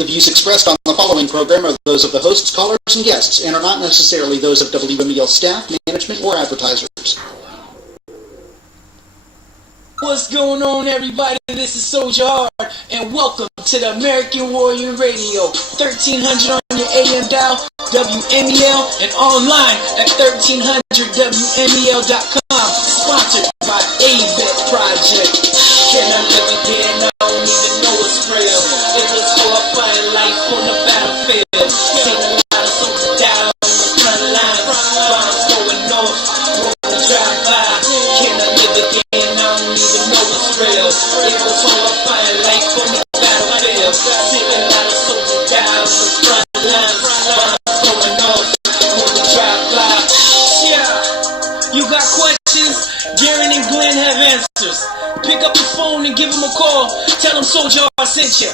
The views expressed on the following program are those of the hosts, callers, and guests, and are not necessarily those of WMEL staff, management, or advertisers. What's going on, everybody? This is Soldier Hard, and welcome to the American Warrior Radio, 1300 on your AM dial, WMEL, and online at 1300WMEL.com. Sponsored by AVET Project. Can I live again? I don't even know it's real. It was for a fine life on the battlefield. Seen a lot of soldiers die on the front line. Bombs going off, road drive by. Can I live again? I don't even know it's real. It was for a fine life on the battlefield. Seen a lot of soldiers die on the front line. Bombs going off, road drive by. Yeah, you got questions? Darren and Glenn have answers. Pick up the phone and give them a call. Tell them Soldier I sent you.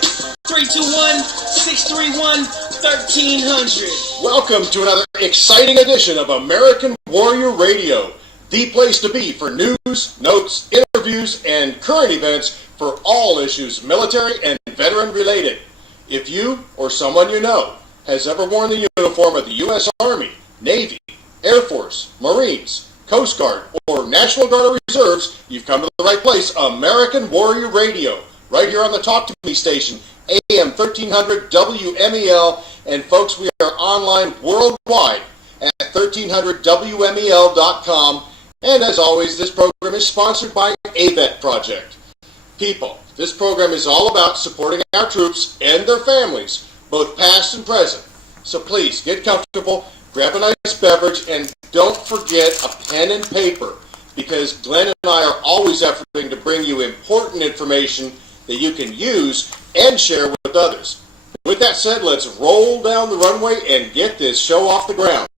321-631-1300. Welcome to another exciting edition of American Warrior Radio, the place to be for news, notes, interviews, and current events for all issues military and veteran related. If you or someone you know has ever worn the uniform of the U.S. Army, Navy, Air Force, Marines, Coast Guard, or National Guard or Reserves, you've come to the right place. American Warrior Radio, right here on the Talk to Me station, AM 1300 WMEL, and folks, we are online worldwide at 1300WMEL.com, and as always, this program is sponsored by AVET Project. People, this program is all about supporting our troops and their families, both past and present. So please, get comfortable, grab a nice beverage, and don't forget a pen and paper, because Glenn and I are always efforting to bring you important information that you can use and share with others. With that said, let's roll down the runway and get this show off the ground.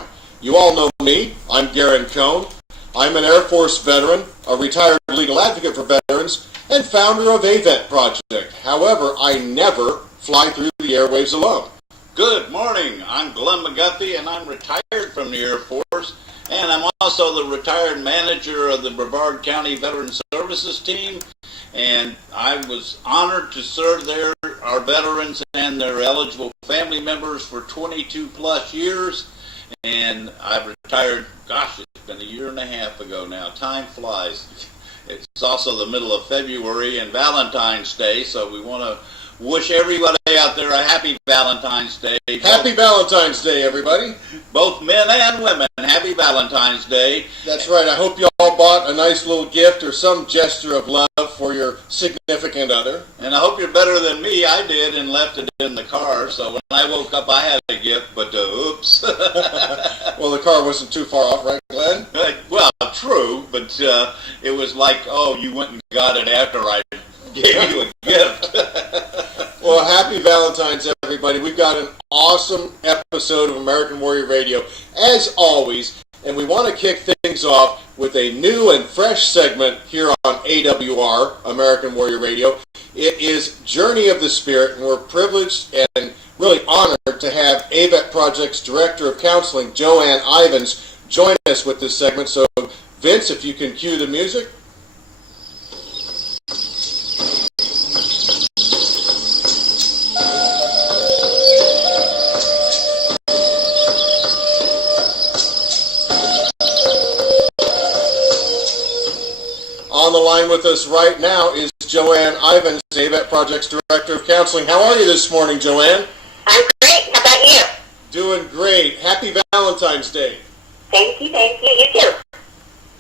You all know me. I'm Garen Cohn. I'm an Air Force veteran, a retired legal advocate for veterans, and founder of AVET Project. However, I never fly through the airwaves alone. Good morning. I'm Glenn McGuffey, and I'm retired from the Air Force, and I'm also the retired manager of the Brevard County Veteran Services team, and I was honored to serve there, our veterans and their eligible family members for 22 plus years, and I've retired, gosh, it's been a year and a half ago now. Time flies. It's also the middle of February and Valentine's Day, so we want to wish everybody out there a happy Valentine's Day. Happy Valentine's Day, everybody. Both men and women, happy Valentine's Day. That's right. I hope you all bought a nice little gift or some gesture of love for your significant other. And I hope you're better than me. I did and left it in the car, so when I woke up I had a gift, but oops. Well, the car wasn't too far off, right, Glenn? Well, true, but it was like, oh, you went and got it after I gave you a gift. Well, happy Valentine's, everybody. We've got an awesome episode of American Warrior Radio, as always, and we want to kick things off with a new and fresh segment here on AWR, American Warrior Radio. It is Journey of the Spirit, and we're privileged and really honored to have AVET Project's Director of Counseling, Joanne Ivins, join us with this segment. So, Vince, if you can cue the music. On the line with us right now is Joanne Ivins, AVET Project's Director of Counseling. How are you this morning, Joanne? I'm great. How about you? Doing great. Happy Valentine's Day. Thank you. You too.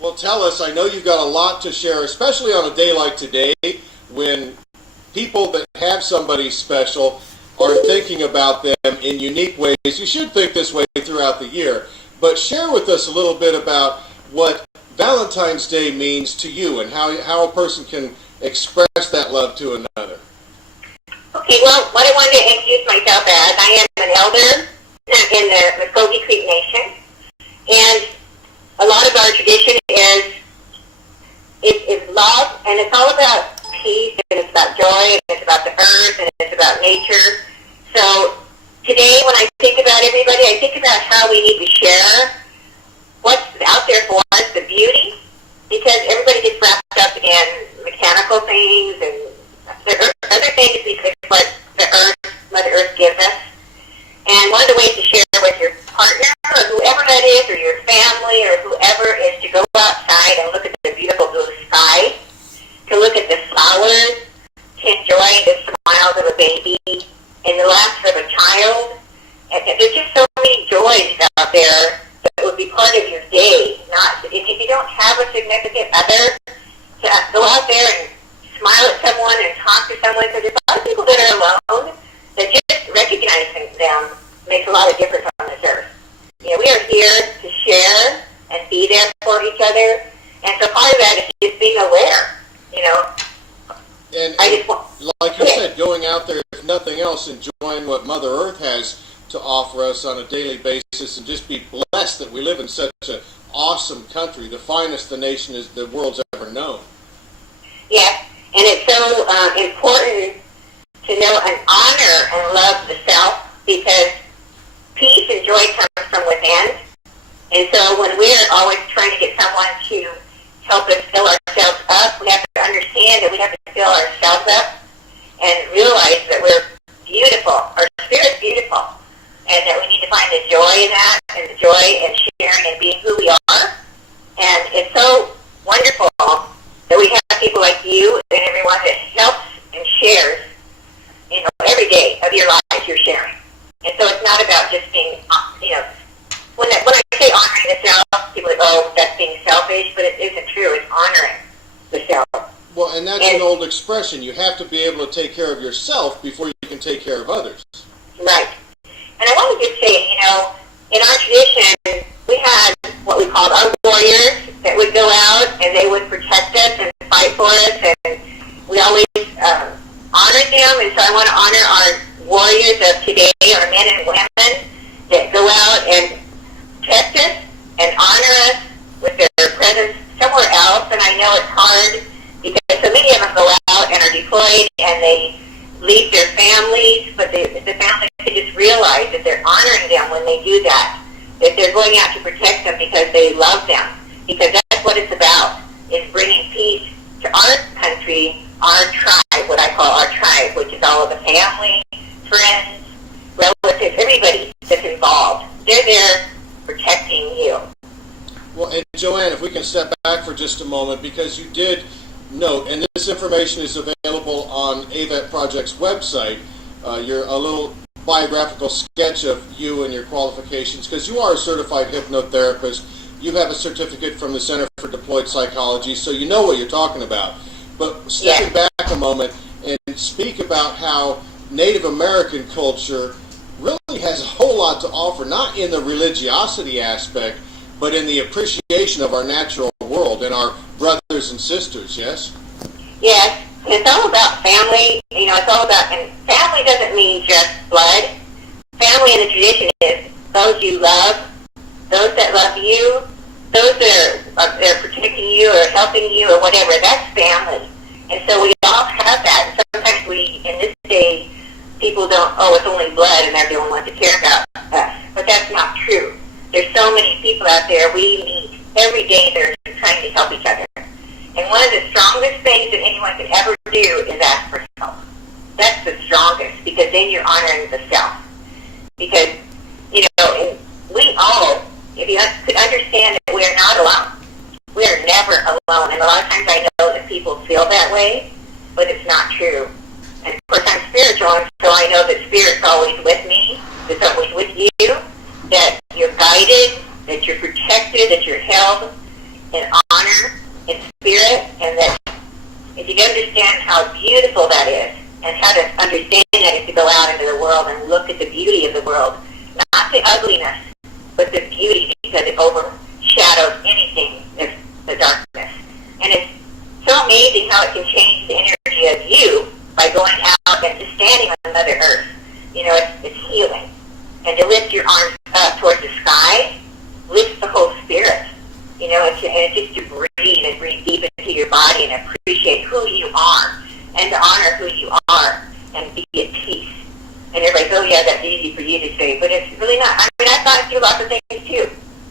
Well, tell us, I know you've got a lot to share, especially on a day like today when people that have somebody special are thinking about them in unique ways. You should think this way throughout the year, but share with us a little bit about what Valentine's Day means to you and how a person can express that love to another. Okay, well, what I wanted to introduce myself as, I am an elder in the Muskogee Creek Nation, and a lot of our tradition is love, and it's all about peace, and it's about joy, and it's about the earth, and it's about nature. So today, when I think about everybody, I think about how we need to share what's out there for us, the beauty, because everybody gets wrapped up in mechanical things and the other things, because what the earth, Mother Earth gives us. And one of the ways to share with your partner or whoever that is, or your family or whoever, is to go outside and look at the beautiful blue sky, to look at the flowers, to enjoy the smiles of a baby and the laughter of a child. And there's just so many joys out there that would be part of your day. Not if you don't have a significant other, to go out there and smile at someone and talk to someone, because there's a lot of people that are alone, that just recognizing them makes a lot of difference on this earth. You know, we are here to share and be there for each other, and so part of that is just being aware, you know. And like you said, going out there, if nothing else, enjoying what Mother Earth has to offer us on a daily basis, and just be blessed that we live in such an awesome country, the finest the nation is the world's ever known. Yes, and it's so important to know and honor and love the self, because peace and joy comes from within. And so when we're always trying to get someone to help us fill ourselves up, we have to understand that we have to fill ourselves up and realize that we're beautiful. Our spirit's beautiful. And that we need to find the joy in that, and the joy in sharing and being who we are. And it's so wonderful that we have people like you and everyone that helps and shares, you know, every day of your life you're sharing. And so it's not about just being, you know, when I say honoring the self, people are like, oh, that's being selfish, but it isn't true. It's honoring the self. Well, and that's an old expression. You have to be able to take care of yourself before you can take care of others. Right. And I want to just say, you know, in our tradition, we had what we called our warriors that would go out and they would protect us and fight for us, and we always honored them. And so I want to honor our warriors of today, our men and women that go out and protect us and honor us with their presence somewhere else. And I know it's hard because so many of them go out and are deployed and they leave their families, but the families can just realize that they're honoring them when they do that they're going out to protect them because they love them, because that's what it's about, is bringing peace to our country, our tribe, what I call our tribe, which is all of the family, friends, relatives, everybody that's involved. They're there protecting you. Well, and Joanne, if we can step back for just a moment, because you did note, and this information is available on AVET Project's website, you're a little biographical sketch of you and your qualifications, because you are a certified hypnotherapist. You have a certificate from the Center for Deployed Psychology, so you know what you're talking about. But stepping back a moment and speak about how Native American culture really has a whole lot to offer, not in the religiosity aspect, but in the appreciation of our natural world and our brothers and sisters, yes? Yes, and it's all about family. You know, it's all about, and family doesn't mean just blood. Family in the tradition is those you love, those that love you, those that are protecting you or helping you or whatever. That's family. And so we all have that. And sometimes we, in this day, people don't, oh, it's only blood and they're the only ones that care about us. But that's not true. There's so many people out there we meet every day that are trying to help each other. And one of the strongest things that anyone can ever do is ask for help. That's the strongest, because then you're honoring the self. Because, you know, we all, if you could understand that we are not alone. We are never alone. And a lot of times I know that people feel that way, but it's not true. And of course I'm spiritual, and so I know that Spirit's always with me, it's always with you, that you're guided, that you're protected, that you're held in honor, in spirit, and that if you can understand how beautiful that is, and how to understand that is to go out into the world and look at the beauty of the world, not the ugliness, but the beauty, because it overshadows anything that's the darkness. And it's so amazing how it can change the energy of you by going out and just standing on Mother Earth. You know, it's healing. And to lift your arms up towards the sky lifts the whole spirit. You know, and just to breathe and breathe deep into your body and appreciate who you are and to honor who you are and be at peace. And everybody goes, oh yeah, that's easy for you to say, but it's really not. I mean, I've gone through lots of things too,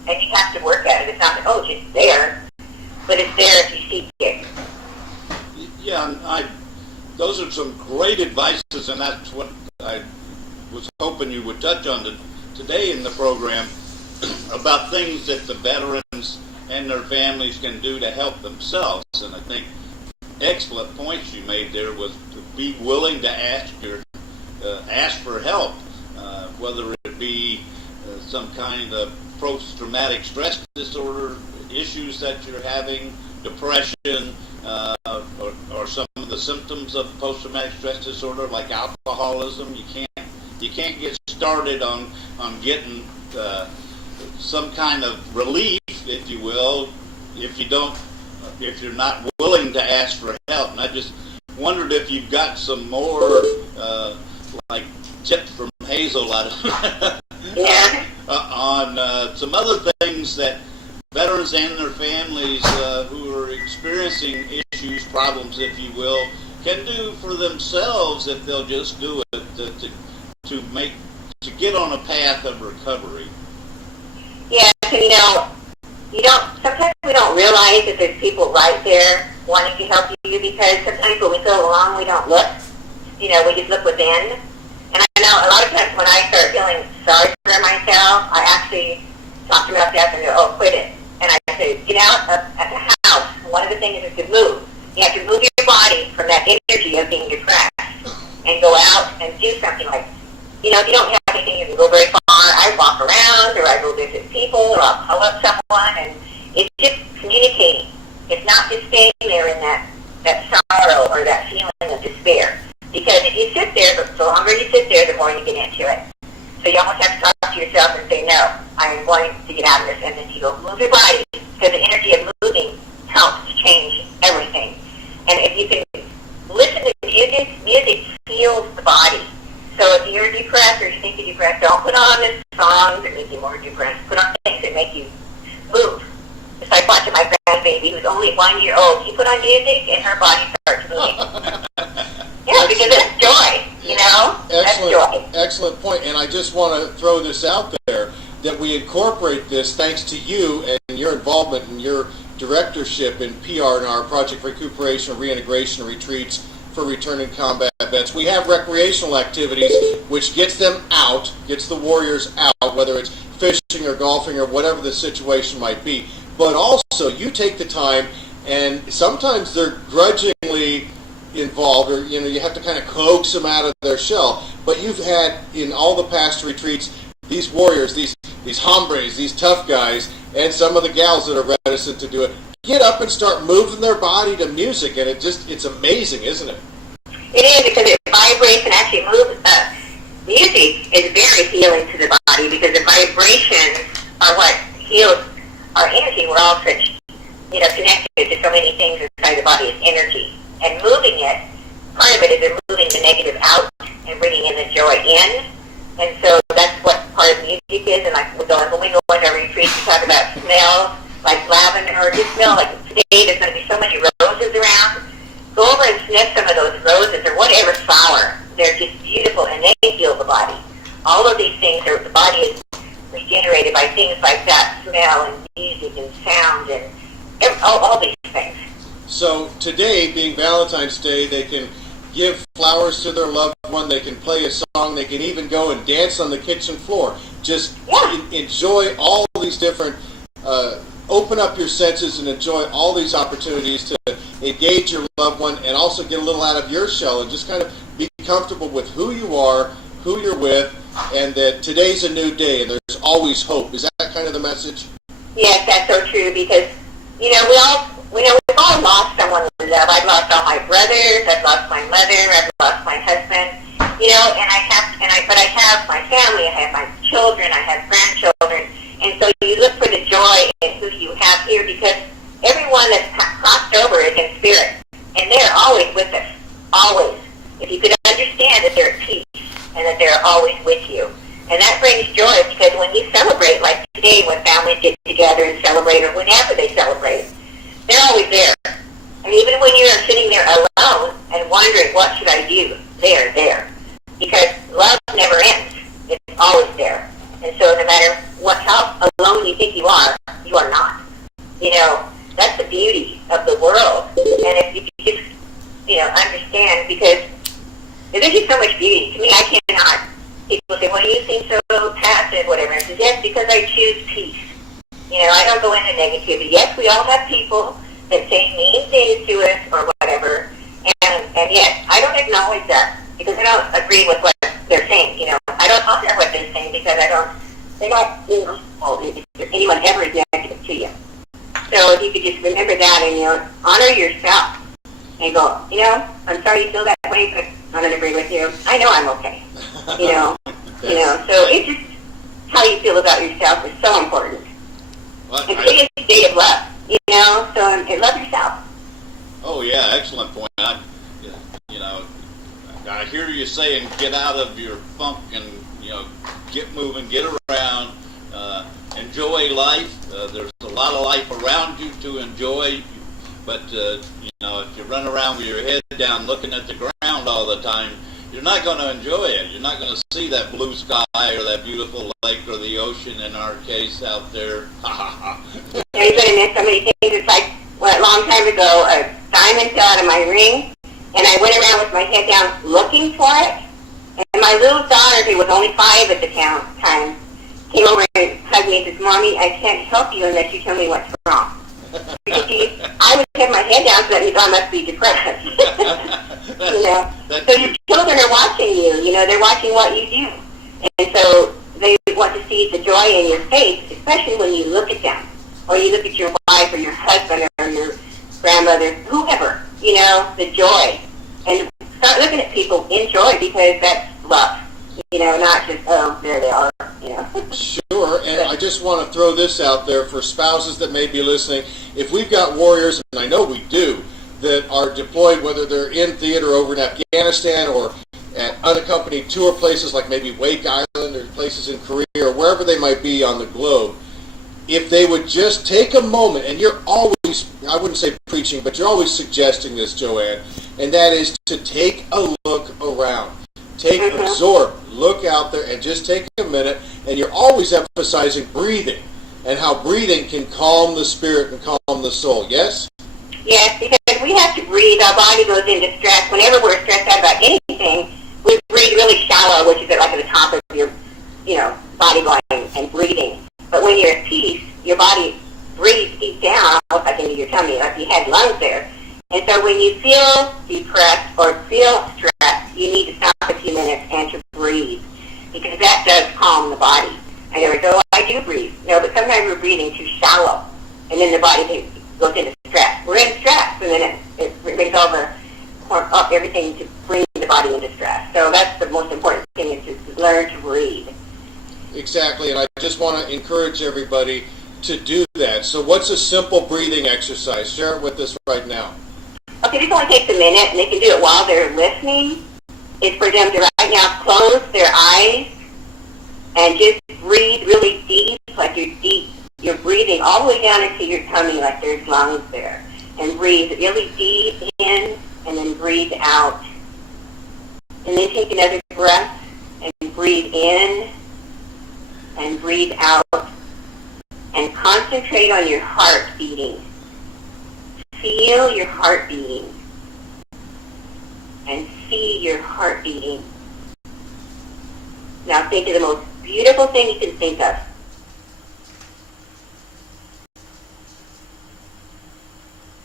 and you have to work at it. It's not like, oh, it's just there, but it's there if you seek it. Yeah, those are some great advices, and that's what I was hoping you would touch on today in the program about things that the veterans and their families can do to help themselves. And I think excellent points you made there was to be willing to ask for help, whether it be some kind of post-traumatic stress disorder issues that you're having, depression, or some of the symptoms of post-traumatic stress disorder like alcoholism. You can't get started on getting some kind of relief, if you will, if you're not willing to ask for help. And I just wondered if you've got some more like tips from Hazel on some other things that veterans and their families who are experiencing issues, problems, if you will, can do for themselves if they'll just do it to get on a path of recovery. Yes, and sometimes we don't realize that there's people right there wanting to help you, because sometimes when we go along, we don't look. We just look within. And I know a lot of times when I start feeling sorry for myself, I actually talk to myself and go, oh, quit it. And I say, get out at the house. One of the things is to move. You have to move your body from that energy of being depressed and go out and do something like, if you don't have anything, you can go very far. I walk around, or I go visit people, or I'll call up someone, and it's just communicating. It's not just staying there in that sorrow or that feeling of despair. Because if you sit there, the longer you sit there, the more you get into it. So you almost have to talk to yourself and say, no, I'm going to get out of this. And then you go move your body, because the energy of moving helps to change everything. And if you can listen to music feels the body. So if you're depressed or you think you're depressed, don't put on the songs that make you more depressed. Put on things that make you move. It's like watching my grandbaby, who's only 1 year old. You put on music and her body starts moving. Yeah, because it's joy, That's joy. Excellent point. And I just want to throw this out there, that we incorporate this thanks to you and your involvement and your directorship in PR and our Project Recuperation, Reintegration Retreats for returning combat vets. We have recreational activities which gets them out, gets the warriors out, whether it's fishing or golfing or whatever the situation might be. But also, you take the time, and sometimes they're grudgingly involved, or you have to kind of coax them out of their shell. But you've had, in all the past retreats, these warriors, these hombres, these tough guys, and some of the gals that are reticent to do it, get up and start moving their body to music, and it's amazing, isn't it? It is, because it vibrates and actually moves. Music is very healing to the body, because the vibrations are what heals our energy. We're all such, connected to so many things inside the body as energy. And moving it, part of it is they're moving the negative out and bringing in the joy in. And so that's what part of music is. And like when we go into our retreats, we talk about smells like lavender, or just smell like today there's going to be so many roses around. Go over and sniff some of those roses or whatever flower. They're just beautiful, and they heal the body. All of these things, the body is regenerated by things like that, smell and music and sound and all these things. So today, being Valentine's Day, they can give flowers to their loved one, they can play a song, they can even go and dance on the kitchen floor. Just enjoy all these different, open up your senses and enjoy all these opportunities to engage your loved one, and also get a little out of your shell and just kind of be comfortable with who you are, who you're with, and that today's a new day and there's always hope. Is that kind of the message? Yes, that's so true, because we've all lost someone we love. I've lost all my brothers, I've lost my mother, I've lost my husband, but I have my family, I have my children, I have grandchildren, and so you look for the joy in who you have here, because everyone that's crossed over is in spirit, and they're always with us, always. If you could understand that they're at peace and that they're always with you. And that brings joy, because when you celebrate, like today when families get together and celebrate, or whenever they celebrate, they're always there. And even when you're sitting there alone and wondering, what should I do? They're there. Because love never ends. It's always there. And so no matter how alone you think you are not. That's the beauty of the world. And if you just, understand, because there's just so much beauty. To me, I cannot because I choose peace. You know, I don't go into negativity. Yes, we all have people that say mean things to us or whatever, and yet I don't acknowledge that because I don't agree with what they're saying. You know, I don't honor what they're saying because they're not, you know, well, if anyone ever is negative to you. So if you could just remember that and, you know, honor yourself and go, you know, I'm sorry you feel that way, but I don't agree with you. I know I'm okay. So it's just how you feel about yourself is so important. Well, And today is the day of love, you know, so and love yourself. Oh yeah, excellent point. I hear you saying get out of your funk and get moving, get around, enjoy life. There's a lot of life around you to enjoy, but if you run around with your head down looking at the ground all the time, you're not going to enjoy it. You're not going to see that blue sky or that beautiful lake or the ocean in our case out there. You're going to miss so many things. It's like a long time ago, a diamond fell out of my ring, and I went around with my head down looking for it. And my little daughter, who was only 5 at the time, came over and hugged me and says, "Mommy, I can't help you unless you tell me what's wrong." Because I would have my head down, so that means I must be depressed. So your children are watching you. You know, they're watching what you do. And so they want to see the joy in your face, especially when you look at them. Or you look at your wife or your husband or your grandmother, whoever, the joy. And start looking at people in joy because that's love. Not just, oh, there they are, Sure, and I just want to throw this out there for spouses that may be listening. If we've got warriors, and I know we do, that are deployed, whether they're in theater over in Afghanistan or at unaccompanied tour places like maybe Wake Island or places in Korea or wherever they might be on the globe, if they would just take a moment, and you're always, I wouldn't say preaching, but you're always suggesting this, Joanne, and that is to take a look around. Absorb, look out there, and just take a minute, and you're always emphasizing breathing and how breathing can calm the spirit and calm the soul, yes? Yes, because we have to breathe. Our body goes into stress. Whenever we're stressed out about anything, we breathe really shallow, which is like at the top of your, body going and breathing. But when you're at peace, your body breathes deep down, almost like into your tummy, like you had lungs there. And so when you feel depressed or feel stressed, you need to stop a few minutes and to breathe, because that does calm the body. And they would go, I do breathe. No, but sometimes we're breathing too shallow, and then the body goes into stress. We're in stress, and then it brings over everything to bring the body into stress. So that's the most important thing, is to learn to breathe. Exactly, and I just want to encourage everybody to do that. So what's a simple breathing exercise? Share it with us right now. Okay, this only takes a minute, and they can do it while they're listening. It's for them to right now close their eyes and just breathe really deep, like you're breathing all the way down into your tummy like there's lungs there. And breathe really deep in and then breathe out. And then take another breath and breathe in and breathe out. And concentrate on your heart beating. Feel your heart beating. And see your heart beating. Now think of the most beautiful thing you can think of.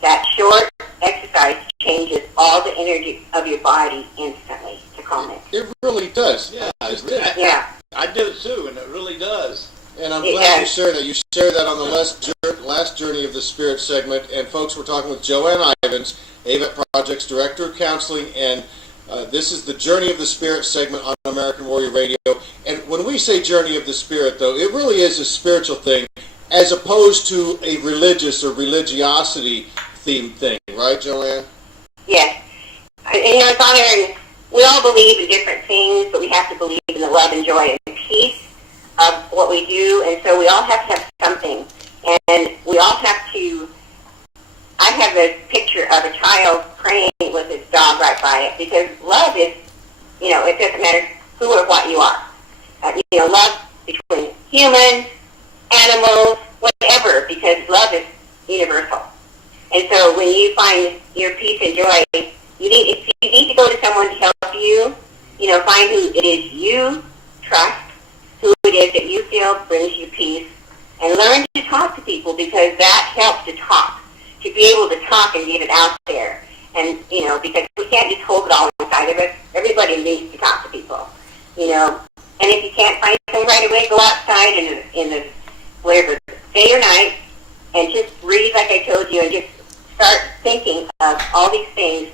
That short exercise changes all the energy of your body instantly to calm it. It really does. Yeah, I do it too, and it really does. And I'm glad you share that. You share that on the last Journey of the Spirit segment. And folks, we're talking with Joanne Ivins, AVET Project's Director of Counseling, and this is the Journey of the Spirit segment on American Warrior Radio. And when we say Journey of the Spirit, though, it really is a spiritual thing as opposed to a religious or religiosity themed thing, right, Joanne? Yes. And it's honoring, we all believe in different things, but we have to believe in the love and joy and peace of what we do, and so we all have to have something. And we all have to, I have a picture of a child praying with his dog right by it, because love is, it doesn't matter who or what you are. Love between humans, animals, whatever, because love is universal. And so when you find your peace and joy, if you need to go to someone to help you, find who it is you trust, who it it is that you feel brings you peace. And learn to talk to people, because that helps to talk, to be able to talk and get it out there. And, you know, because we can't just hold it all inside of us. Everybody needs to talk to people, you know. And if you can't find them right away, go outside in the whatever, day or night, and just breathe like I told you, and just start thinking of all these things.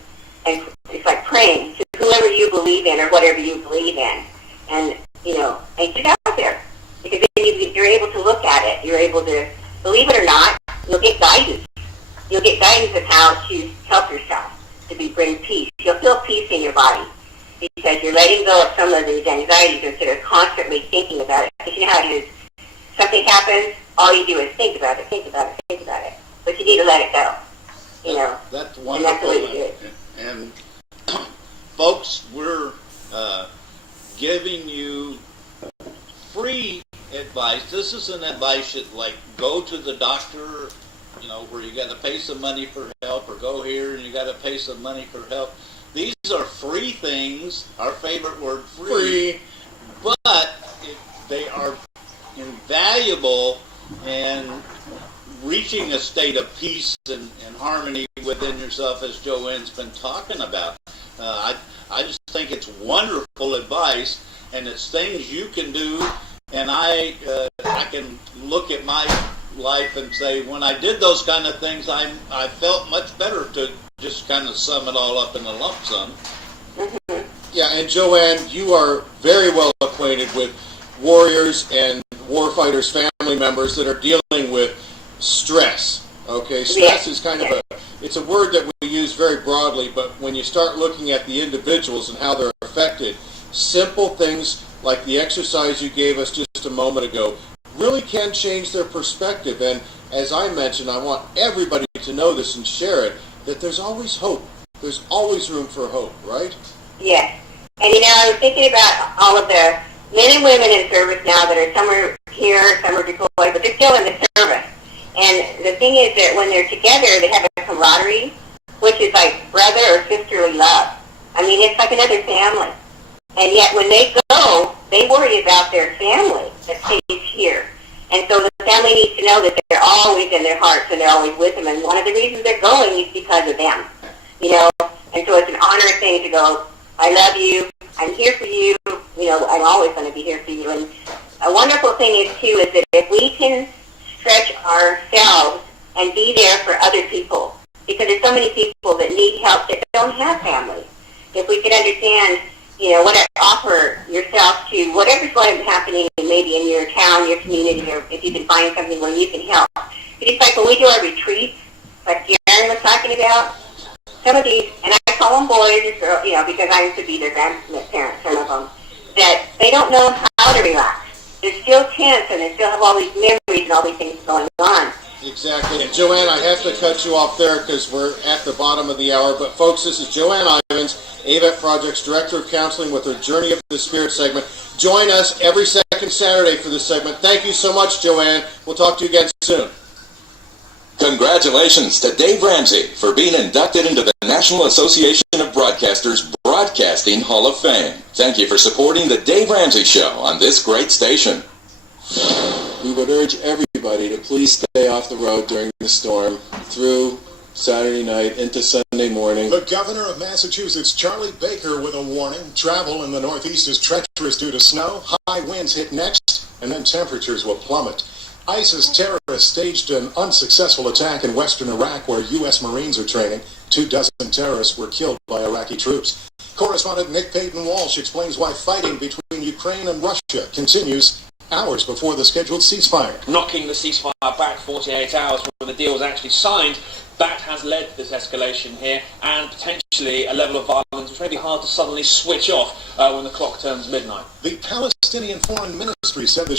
And it's like praying to whoever you believe in or whatever you believe in. And, you know, and get out there. Because then you're able to look at it. You're able to, believe it or not, you'll get guidance. You'll get guidance of how to help yourself to bring peace. You'll feel peace in your body because you're letting go of some of these anxieties instead of constantly thinking about it. Because you know how it is. Something happens, all you do is think about it, think about it, think about it. But you need to let it go. You know. That's wonderful. And that's the way to do it. And folks, we're giving you free advice. This isn't advice that, like, go to the doctor, you know, where you got to pay some money for help, or go here and you got to pay some money for help. These are free things. Our favorite word, free. But they are invaluable in reaching a state of peace and harmony within yourself, as Joanne's been talking about. I just think it's wonderful advice, and it's things you can do. And I can look at my life and say, when I did those kind of things, I felt much better, to just kind of sum it all up in a lump sum. Yeah, and Joanne, you are very well acquainted with warriors and warfighters' family members that are dealing with stress. Okay, stress is kind of it's a word that we use very broadly, but when you start looking at the individuals and how they're affected, simple things like the exercise you gave us just a moment ago really can change their perspective. And as I mentioned, I want everybody to know this and share it, that there's always hope. There's always room for hope, right? Yes. And you know, I was thinking about all of the men and women in service now that are, some are here, some are deployed, but they're still in the service. And the thing is that when they're together, they have a camaraderie, which is like brother or sisterly love. I mean, it's like another family. And yet when they go, they worry about their family that stays here. And so the family needs to know that they're always in their hearts and they're always with them. And one of the reasons they're going is because of them. You know, and so it's an honor thing to go, I love you, I'm here for you, you know, I'm always going to be here for you. And a wonderful thing is, too, is that if we can stretch ourselves and be there for other people, because there's so many people that need help that don't have families. If we could understand, you know, what to offer yourself to whatever's going to be happening maybe in your town, your community, or if you can find something where you can help. But it's like when we do our retreats, like Joanne was talking about, some of these, and I call them boys or girls, you know, because I used to be their grandparents, some of them, that they don't know how to relax. They're still tense and they still have all these memories and all these things going on. Exactly. And Joanne, I have to cut you off there because we're at the bottom of the hour. But folks, this is Joanne Ivins, AVET Project's Director of Counseling, with her Journey of the Spirit segment. Join us every second Saturday for this segment. Thank you so much, Joanne. We'll talk to you again soon. Congratulations to Dave Ramsey for being inducted into the National Association of Broadcasters Broadcasting Hall of Fame. Thank you for supporting the Dave Ramsey Show on this great station. We would urge everybody to please stay off the road during the storm through Saturday night into Sunday morning. The governor of Massachusetts, Charlie Baker, with a warning. Travel in the Northeast is treacherous due to snow. High winds hit next, and then temperatures will plummet. ISIS terrorists staged an unsuccessful attack in western Iraq where U.S. Marines are training. 24 terrorists were killed by Iraqi troops. Correspondent Nick Payton-Walsh explains why fighting between Ukraine and Russia continues hours before the scheduled ceasefire. Knocking the ceasefire back 48 hours when the deal was actually signed, that has led to this escalation here and potentially a level of violence which may be hard to suddenly switch off when the clock turns midnight. The Palestinian Foreign Ministry said the